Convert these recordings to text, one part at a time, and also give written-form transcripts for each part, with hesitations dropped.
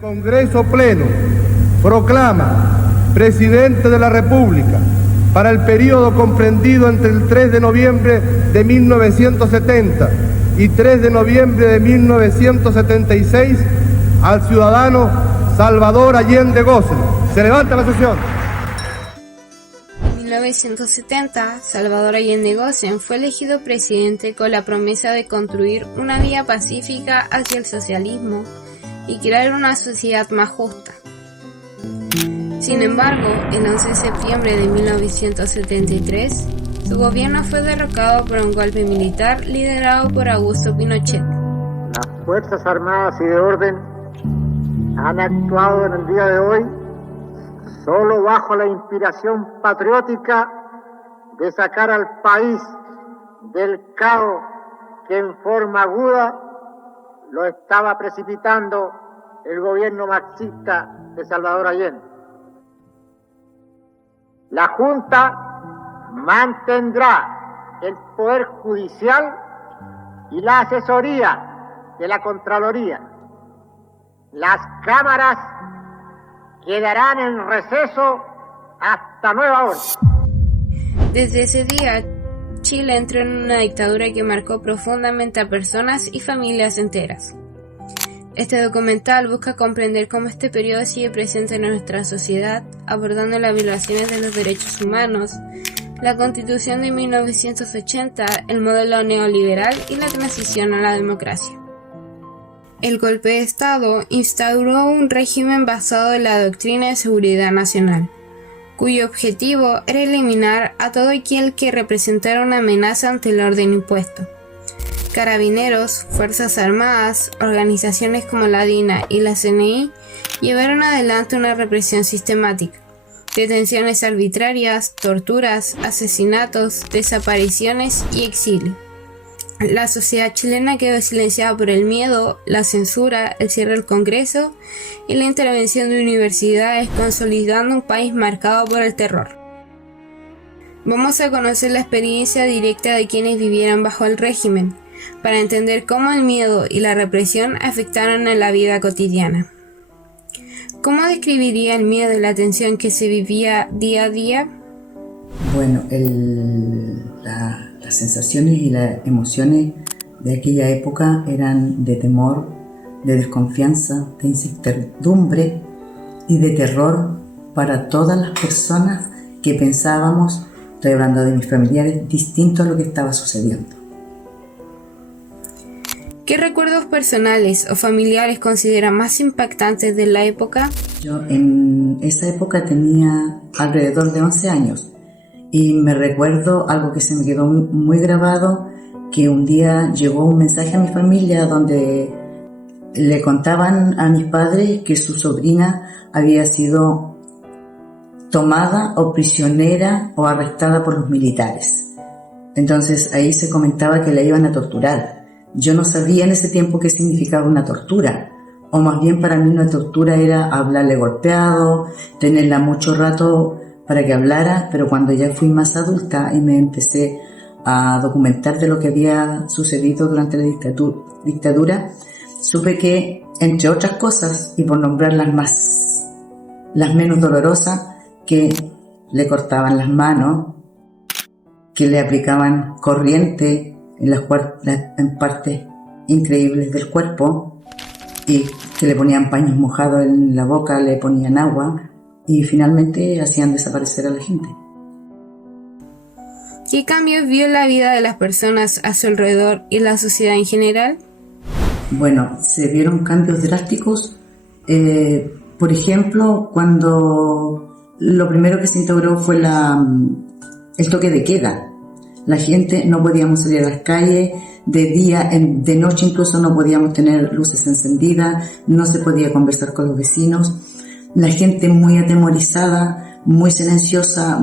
Congreso Pleno proclama Presidente de la República para el periodo comprendido entre el 3 de noviembre de 1970 y 3 de noviembre de 1976 al ciudadano Salvador Allende Gossen. Se levanta la sesión. En 1970, Salvador Allende Gossen fue elegido presidente con la promesa de construir una vía pacífica hacia el socialismo y crear una sociedad más justa. Sin embargo, el 11 de septiembre de 1973, su gobierno fue derrocado por un golpe militar liderado por Augusto Pinochet. Las Fuerzas Armadas y de Orden han actuado en el día de hoy solo bajo la inspiración patriótica de sacar al país del caos que en forma aguda lo estaba precipitando el gobierno marxista de Salvador Allende. La Junta mantendrá el Poder Judicial y la asesoría de la Contraloría. Las cámaras quedarán en receso hasta nueva orden. Desde ese día, Chile entró en una dictadura que marcó profundamente a personas y familias enteras. Este documental busca comprender cómo este periodo sigue presente en nuestra sociedad, abordando las violaciones de los derechos humanos, la Constitución de 1980, el modelo neoliberal y la transición a la democracia. El golpe de Estado instauró un régimen basado en la doctrina de seguridad nacional, cuyo objetivo era eliminar a todo aquel que representara una amenaza ante el orden impuesto. Carabineros, Fuerzas Armadas, organizaciones como la DINA y la CNI llevaron adelante una represión sistemática, detenciones arbitrarias, torturas, asesinatos, desapariciones y exilio. La sociedad chilena quedó silenciada por el miedo, la censura, el cierre del Congreso y la intervención de universidades, consolidando un país marcado por el terror. Vamos a conocer la experiencia directa de quienes vivieron bajo el régimen, para entender cómo el miedo y la represión afectaron en la vida cotidiana. ¿Cómo describiría el miedo y la tensión que se vivía día a día? Bueno, las sensaciones y las emociones de aquella época eran de temor, de desconfianza, de incertidumbre y de terror para todas las personas que pensábamos, estoy hablando de mis familiares, distinto a lo que estaba sucediendo. ¿Qué recuerdos personales o familiares consideran más impactantes de la época? Yo en esa época tenía alrededor de 11 años y me recuerdo algo que se me quedó muy grabado, que un día llegó un mensaje a mi familia donde le contaban a mis padres que su sobrina había sido tomada o prisionera o arrestada por los militares. Entonces ahí se comentaba que la iban a torturar. Yo no sabía en ese tiempo qué significaba una tortura, o más bien para mí una tortura era hablarle golpeado, tenerla mucho rato para que hablara, pero cuando ya fui más adulta y me empecé a documentar de lo que había sucedido durante la dictadura, supe que, entre otras cosas, y por nombrar las menos dolorosas, que le cortaban las manos, que le aplicaban corriente en partes increíbles del cuerpo y que le ponían paños mojados en la boca, le ponían agua y finalmente hacían desaparecer a la gente. ¿Qué cambios vio la vida de las personas a su alrededor y la sociedad en general? Bueno, se vieron cambios drásticos. Por ejemplo, cuando lo primero que se instauró fue el toque de queda. La gente no podíamos salir a las calles, de día, de noche incluso no podíamos tener luces encendidas, no se podía conversar con los vecinos. La gente muy atemorizada, muy silenciosa,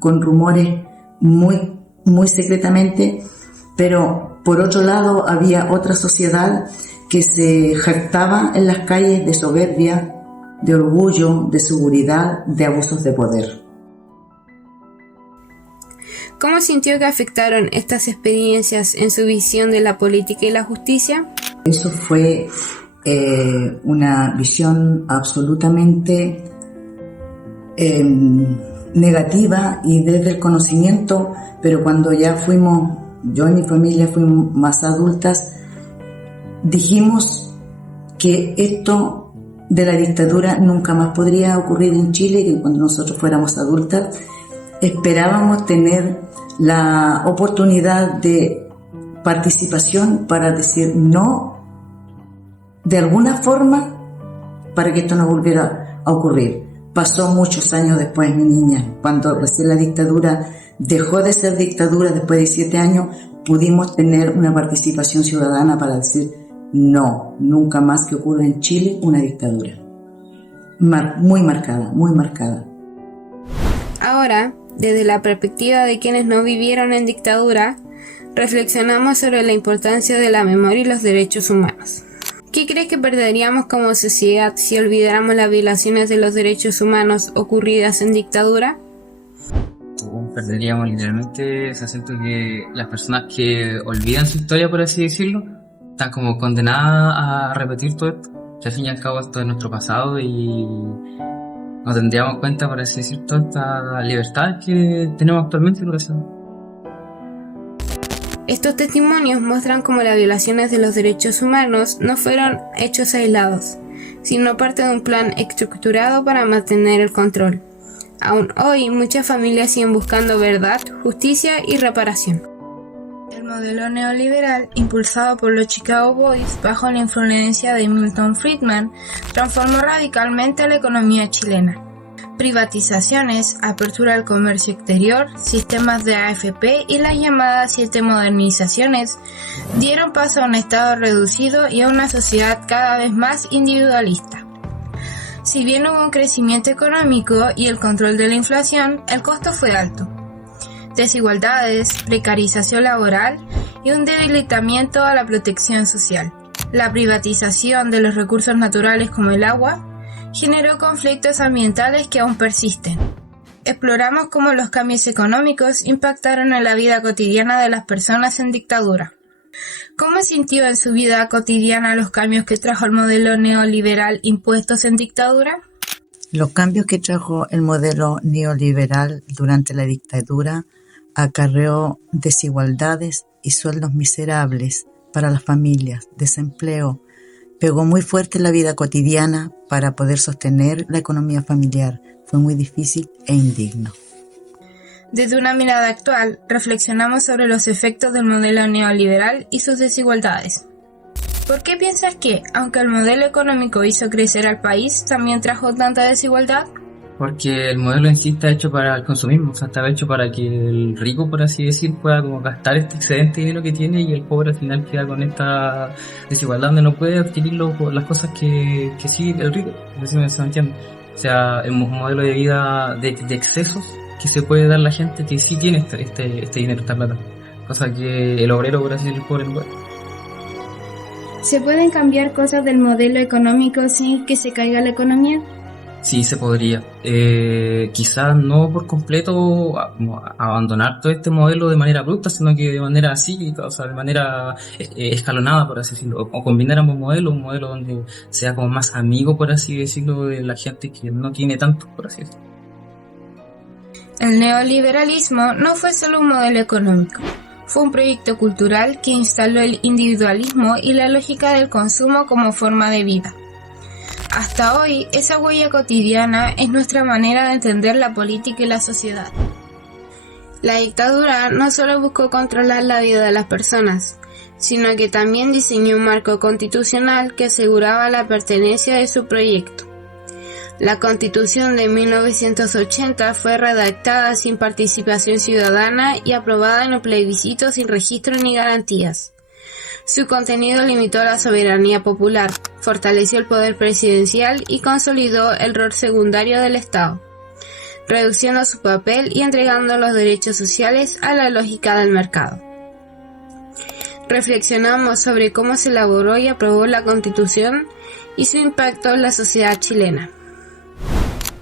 con rumores muy, muy secretamente, pero por otro lado había otra sociedad que se jactaba en las calles de soberbia, de orgullo, de seguridad, de abusos de poder. ¿Cómo sintió que afectaron estas experiencias en su visión de la política y la justicia? Eso fue una visión absolutamente negativa y desde el conocimiento, pero cuando ya yo y mi familia fuimos más adultas, dijimos que esto de la dictadura nunca más podría ocurrir en Chile, que cuando nosotros fuéramos adultas esperábamos tener la oportunidad de participación para decir no de alguna forma para que esto no volviera a ocurrir. Pasó muchos años después, mi niña, cuando recién la dictadura dejó de ser dictadura, después de 7 años, pudimos tener una participación ciudadana para decir no, nunca más que ocurra en Chile una dictadura. Muy marcada, muy marcada. Ahora, desde la perspectiva de quienes no vivieron en dictadura, reflexionamos sobre la importancia de la memoria y los derechos humanos. ¿Qué crees que perderíamos como sociedad si olvidáramos las violaciones de los derechos humanos ocurridas en dictadura? Perderíamos literalmente, siento que las personas que olvidan su historia, por así decirlo, están como condenadas a repetir todo esto. Al fin y al cabo esto es nuestro pasado y nos tendríamos cuenta, por así decir, toda esta libertad que tenemos actualmente en Brasil. Estos testimonios muestran cómo las violaciones de los derechos humanos no fueron hechos aislados, sino parte de un plan estructurado para mantener el control. Aún hoy, muchas familias siguen buscando verdad, justicia y reparación. El modelo neoliberal, impulsado por los Chicago Boys bajo la influencia de Milton Friedman, transformó radicalmente la economía chilena. Privatizaciones, apertura al comercio exterior, sistemas de AFP y las llamadas 7 modernizaciones dieron paso a un Estado reducido y a una sociedad cada vez más individualista. Si bien hubo un crecimiento económico y el control de la inflación, el costo fue alto. Desigualdades, precarización laboral y un debilitamiento a la protección social. La privatización de los recursos naturales como el agua generó conflictos ambientales que aún persisten. Exploramos cómo los cambios económicos impactaron en la vida cotidiana de las personas en dictadura. ¿Cómo sintió en su vida cotidiana los cambios que trajo el modelo neoliberal impuestos en dictadura? Los cambios que trajo el modelo neoliberal durante la dictadura acarreó desigualdades y sueldos miserables para las familias, desempleo. Pegó muy fuerte en la vida cotidiana para poder sostener la economía familiar. Fue muy difícil e indigno. Desde una mirada actual, reflexionamos sobre los efectos del modelo neoliberal y sus desigualdades. ¿Por qué piensas que, aunque el modelo económico hizo crecer al país, también trajo tanta desigualdad? Porque el modelo en sí está hecho para el consumismo, está hecho para que el rico, por así decir, pueda como gastar este excedente de dinero que tiene y el pobre al final queda con esta desigualdad donde no puede adquirir las cosas que sí el rico, así me entiende. O sea, es un modelo de vida de excesos que se puede dar la gente que sí tiene este dinero, esta plata, cosa que el obrero, por así decirlo, el pobre no puede. ¿Se pueden cambiar cosas del modelo económico sin que se caiga la economía? Sí, se podría. Quizás no por completo abandonar todo este modelo de manera abrupta, sino que de manera cíclica, o sea, de manera escalonada, por así decirlo. O combinar ambos modelos, un modelo donde sea como más amigo, por así decirlo, de la gente que no tiene tanto, por así decirlo. El neoliberalismo no fue solo un modelo económico. Fue un proyecto cultural que instaló el individualismo y la lógica del consumo como forma de vida. Hasta hoy, esa huella cotidiana es nuestra manera de entender la política y la sociedad. La dictadura no solo buscó controlar la vida de las personas, sino que también diseñó un marco constitucional que aseguraba la pertenencia de su proyecto. La Constitución de 1980 fue redactada sin participación ciudadana y aprobada en un plebiscito sin registro ni garantías. Su contenido limitó la soberanía popular, fortaleció el poder presidencial y consolidó el rol secundario del Estado, reduciendo su papel y entregando los derechos sociales a la lógica del mercado. Reflexionamos sobre cómo se elaboró y aprobó la Constitución y su impacto en la sociedad chilena.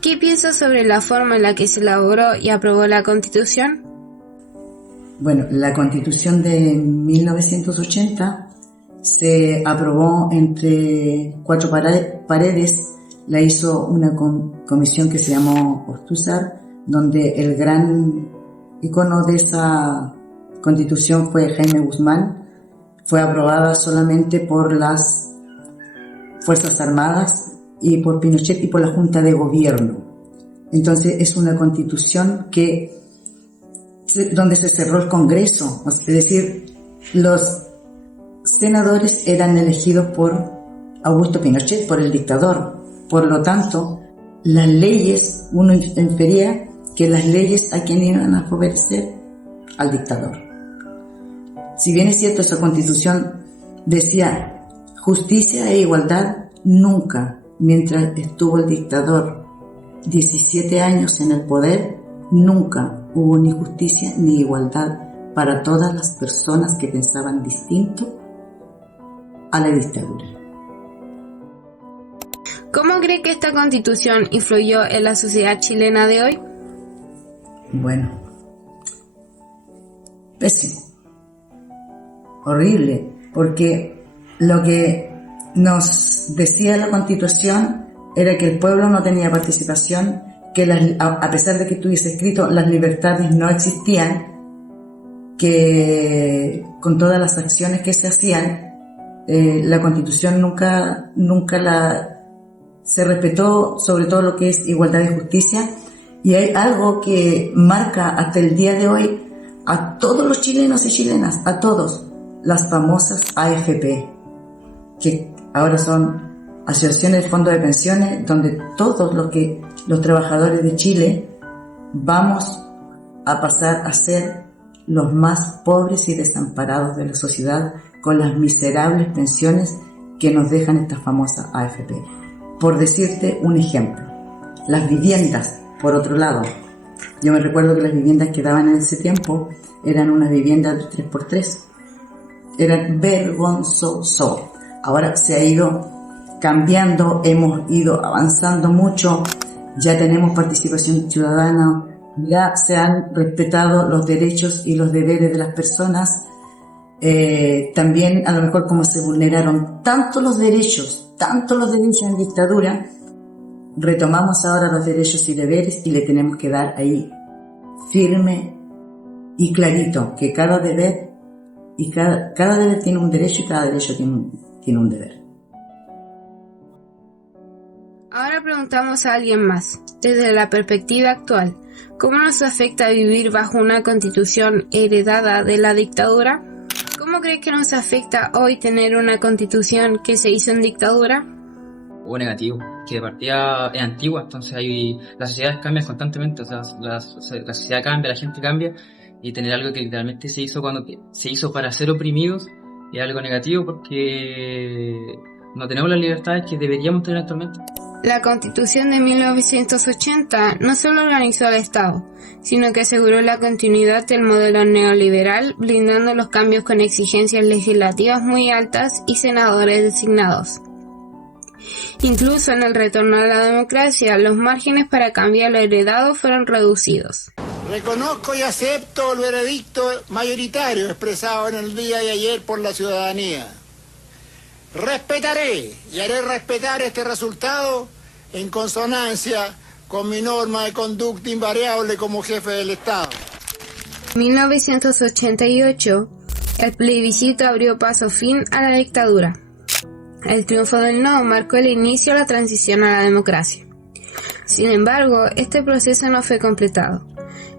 ¿Qué piensas sobre la forma en la que se elaboró y aprobó la Constitución? Bueno, la Constitución de 1980 se aprobó entre cuatro paredes, la hizo una comisión que se llamó Ortúzar, donde el gran icono de esa constitución fue Jaime Guzmán. Fue aprobada solamente por las Fuerzas Armadas y por Pinochet y por la Junta de Gobierno. Entonces es una constitución donde se cerró el Congreso, es decir, los senadores eran elegidos por Augusto Pinochet, por el dictador. Por lo tanto, las leyes, uno infería que las leyes a quién iban a favorecer, al dictador. Si bien es cierto, esa constitución decía justicia e igualdad, nunca, mientras estuvo el dictador 17 años en el poder, nunca hubo ni justicia ni igualdad para todas las personas que pensaban distinto a la dictadura. ¿Cómo cree que esta constitución influyó en la sociedad chilena de hoy? Bueno, pésimo, horrible, porque lo que nos decía la Constitución era que el pueblo no tenía participación, que a pesar de que estuviese escrito, las libertades no existían, que con todas las acciones que se hacían, la Constitución nunca se respetó, sobre todo lo que es igualdad y justicia. Y hay algo que marca hasta el día de hoy a todos los chilenos y chilenas, a todos, las famosas AFP, que ahora son asociaciones de fondos de pensiones, donde todos los trabajadores de Chile vamos a pasar a ser los más pobres y desamparados de la sociedad, con las miserables pensiones que nos dejan estas famosas AFP. Por decirte un ejemplo, las viviendas. Por otro lado, yo me recuerdo que las viviendas que daban en ese tiempo eran unas viviendas de 3x3. Eran vergonzoso. Ahora se ha ido cambiando, hemos ido avanzando mucho, ya tenemos participación ciudadana, ya se han respetado los derechos y los deberes de las personas. También, a lo mejor, como se vulneraron tanto los derechos en dictadura, retomamos ahora los derechos y deberes y le tenemos que dar ahí firme y clarito que cada deber tiene un derecho y cada derecho tiene un deber. Ahora preguntamos a alguien más, desde la perspectiva actual, ¿cómo nos afecta vivir bajo una constitución heredada de la dictadura? ¿Cómo crees que nos afecta hoy tener una constitución que se hizo en dictadura? O negativo, que de partida es antigua, entonces las sociedades cambian constantemente, o sea, la sociedad cambia, la gente cambia, y tener algo que literalmente se hizo para ser oprimidos es algo negativo porque no tenemos las libertades que deberíamos tener actualmente. La Constitución de 1980 no solo organizó al Estado, sino que aseguró la continuidad del modelo neoliberal, blindando los cambios con exigencias legislativas muy altas y senadores designados. Incluso en el retorno a la democracia, los márgenes para cambiar lo heredado fueron reducidos. Reconozco y acepto el veredicto mayoritario expresado en el día de ayer por la ciudadanía. Respetaré y haré respetar este resultado en consonancia con mi norma de conducta invariable como jefe del Estado. En 1988, el plebiscito abrió paso fin a la dictadura. El triunfo del no marcó el inicio a la transición a la democracia. Sin embargo, este proceso no fue completado.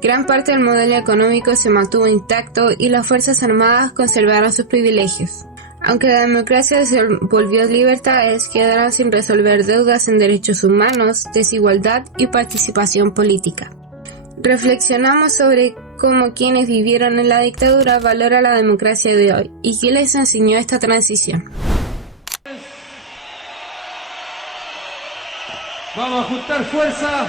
Gran parte del modelo económico se mantuvo intacto y las Fuerzas Armadas conservaron sus privilegios. Aunque la democracia se volvió libertades, quedaron sin resolver deudas en derechos humanos, desigualdad y participación política. Reflexionamos sobre cómo quienes vivieron en la dictadura valoran la democracia de hoy y qué les enseñó esta transición. Vamos a juntar fuerza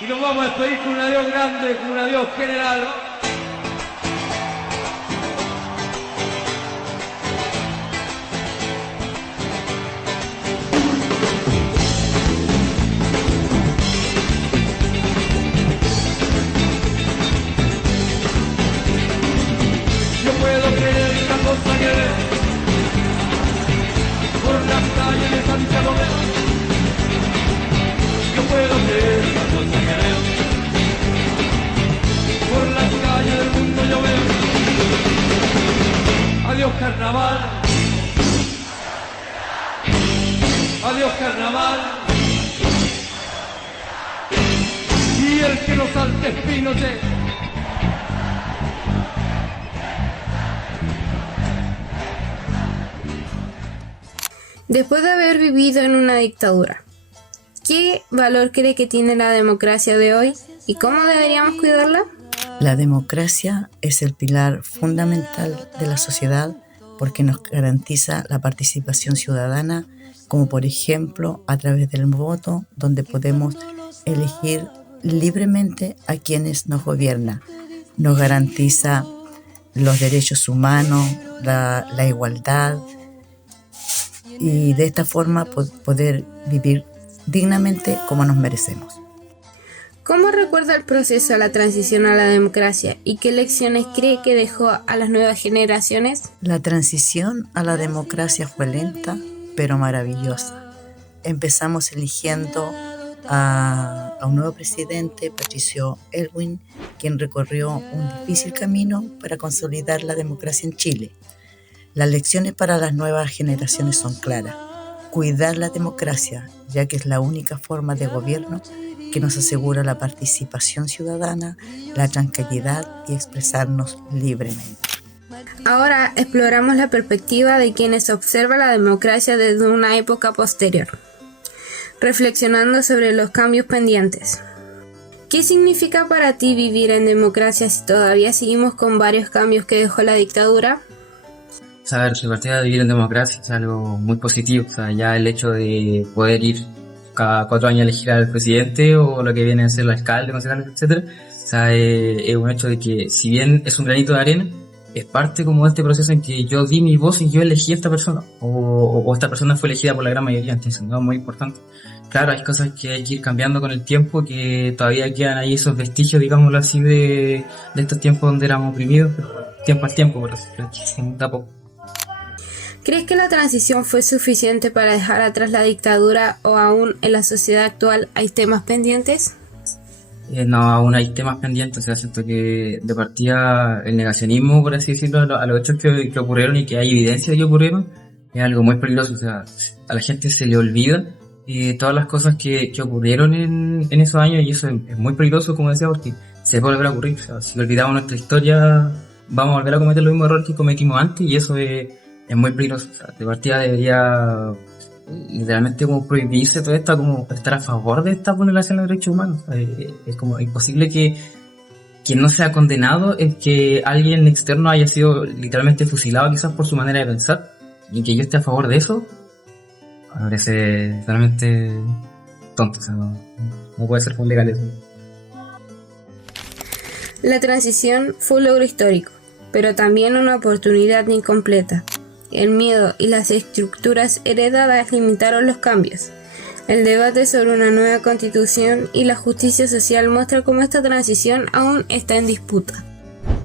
y nos vamos a despedir con un adiós grande, con un adiós general. Yo puedo creer en esta cosa Adiós carnaval. Y el que no salte es Pinochet. Después de haber vivido en una dictadura, ¿qué valor cree que tiene la democracia de hoy y cómo deberíamos cuidarla? La democracia es el pilar fundamental de la sociedad porque nos garantiza la participación ciudadana, como por ejemplo a través del voto, donde podemos elegir libremente a quienes nos gobiernan. Nos garantiza los derechos humanos, la igualdad, y de esta forma poder vivir dignamente como nos merecemos. ¿Cómo recuerda el proceso a la transición a la democracia y qué lecciones cree que dejó a las nuevas generaciones? La transición a la democracia fue lenta, pero maravillosa. Empezamos eligiendo a un nuevo presidente, Patricio Aylwin, quien recorrió un difícil camino para consolidar la democracia en Chile. Las lecciones para las nuevas generaciones son claras. Cuidar la democracia, ya que es la única forma de gobierno que nos asegura la participación ciudadana, la tranquilidad y expresarnos libremente. Ahora exploramos la perspectiva de quienes observan la democracia desde una época posterior, reflexionando sobre los cambios pendientes. ¿Qué significa para ti vivir en democracia si todavía seguimos con varios cambios que dejó la dictadura? Saber si partida de vivir en democracia es algo muy positivo. O sea, ya el hecho de poder ir cada 4 años a elegir al presidente o lo que viene a ser el alcalde, concejales, etcétera. O sea, es un hecho de que si bien es un granito de arena, es parte como de este proceso en que yo di mi voz y yo elegí a esta persona o esta persona fue elegida por la gran mayoría. Entonces, no, muy importante. Claro, hay cosas que hay que ir cambiando con el tiempo, que todavía quedan ahí esos vestigios, digámoslo así, de estos tiempos donde éramos oprimidos, pero tiempo al tiempo, por decirlo así, de a poco. ¿Crees que la transición fue suficiente para dejar atrás la dictadura o aún en la sociedad actual hay temas pendientes? No, aún hay temas pendientes. O sea, siento que de partida el negacionismo, por así decirlo, a los hechos que ocurrieron y que hay evidencia de que ocurrieron, es algo muy peligroso. O sea, a la gente se le olvida todas las cosas que ocurrieron en esos años, y eso es muy peligroso, como decía, porque se puede volver a ocurrir. O sea, si olvidamos nuestra historia, vamos a volver a cometer los mismos errores que cometimos antes, y eso es muy peligroso. O sea, de partida debería literalmente como prohibirse todo esto, como estar a favor de esta vulneración de los derechos humanos. Es como imposible que no sea condenado el que alguien externo haya sido literalmente fusilado quizás por su manera de pensar, y que yo esté a favor de eso, me parece totalmente tonto. O sea, no puede ser legal eso. La transición fue un logro histórico, pero también una oportunidad incompleta. El miedo y las estructuras heredadas limitaron los cambios. El debate sobre una nueva constitución y la justicia social muestra cómo esta transición aún está en disputa.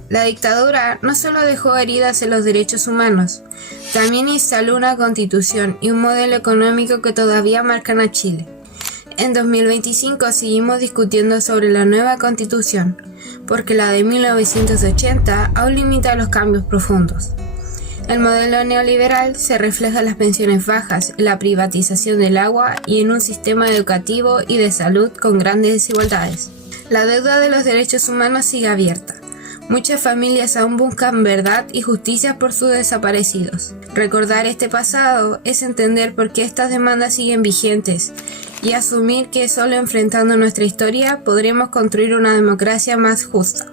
La dictadura no solo dejó heridas en los derechos humanos, también instaló una constitución y un modelo económico que todavía marcan a Chile. En 2025 seguimos discutiendo sobre la nueva constitución, porque la de 1980 aún limita los cambios profundos. El modelo neoliberal se refleja en las pensiones bajas, en la privatización del agua y en un sistema educativo y de salud con grandes desigualdades. La deuda de los derechos humanos sigue abierta. Muchas familias aún buscan verdad y justicia por sus desaparecidos. Recordar este pasado es entender por qué estas demandas siguen vigentes y asumir que solo enfrentando nuestra historia podremos construir una democracia más justa.